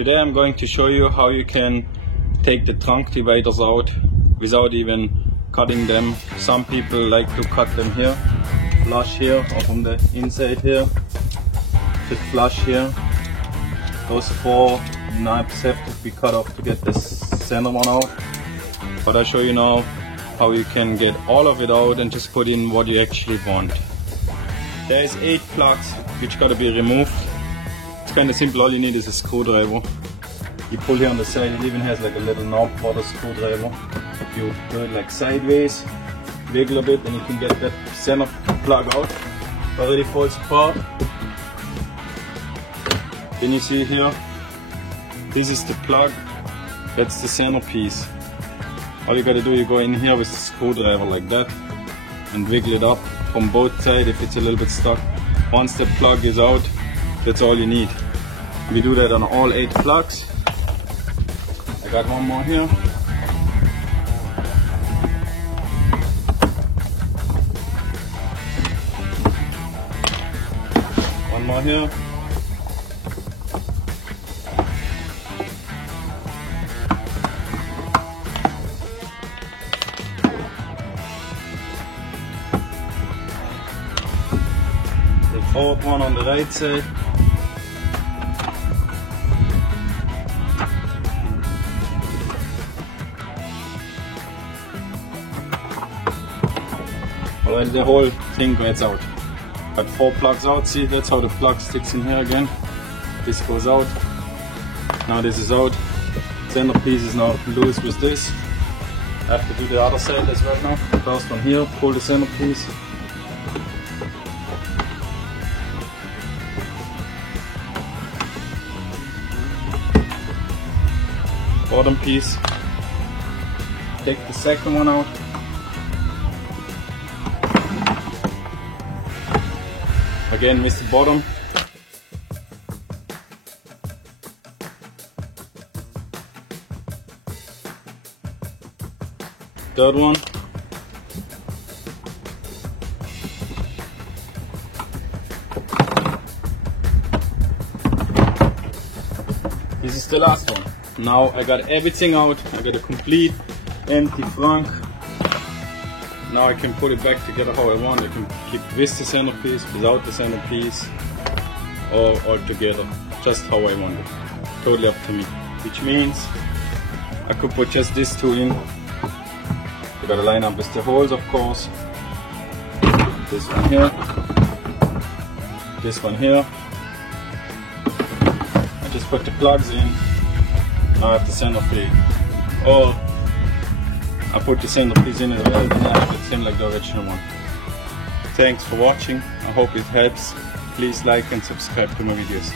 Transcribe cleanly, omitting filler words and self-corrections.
Today I'm going to show you how you can take the trunk dividers out without even cutting them. Some people like to cut them here, flush here, or from the inside here, just flush here. Those 4 knobs have to be cut off to get the center one out. But I'll show you now how you can get all of it out and just put in what you actually want. There's 8 plugs which gotta be removed. It's kind of simple, all you need is a screwdriver. You pull here on the side, it even has like a little knob for the screwdriver. You do it like sideways, wiggle a bit, and you can get that center plug out. Already falls apart. Then you see here, this is the plug, that's the center piece. All you gotta do, you go in here with the screwdriver like that and wiggle it up from both sides if it's a little bit stuck. Once the plug is out, that's all you need. We do that on all 8 plugs. I got one more here. One more here. The fourth one on the right side. Alright, the whole thing gets out. Got 4 plugs out, see, that's how the plug sticks in here again. This goes out. Now this is out. Center piece is now loose with this. I have to do the other side as well now. First one here, pull the center piece. Bottom piece. Take the second one out. Again with the bottom. Third one. This is the last one. Now I got everything out. I got a complete empty trunk. Now I can put it back together how I want. I can keep with the centerpiece, without the centerpiece, or all together, just how I want it. Totally up to me. Which means I could put just these 2 in. You gotta line up with the holes, of course. This one here. This one here. I just put the plugs in. Now I have the centerpiece. Or I put the centerpiece in as well, and I have it same like the original one. Thanks for watching, I hope it helps. Please like and subscribe to my videos.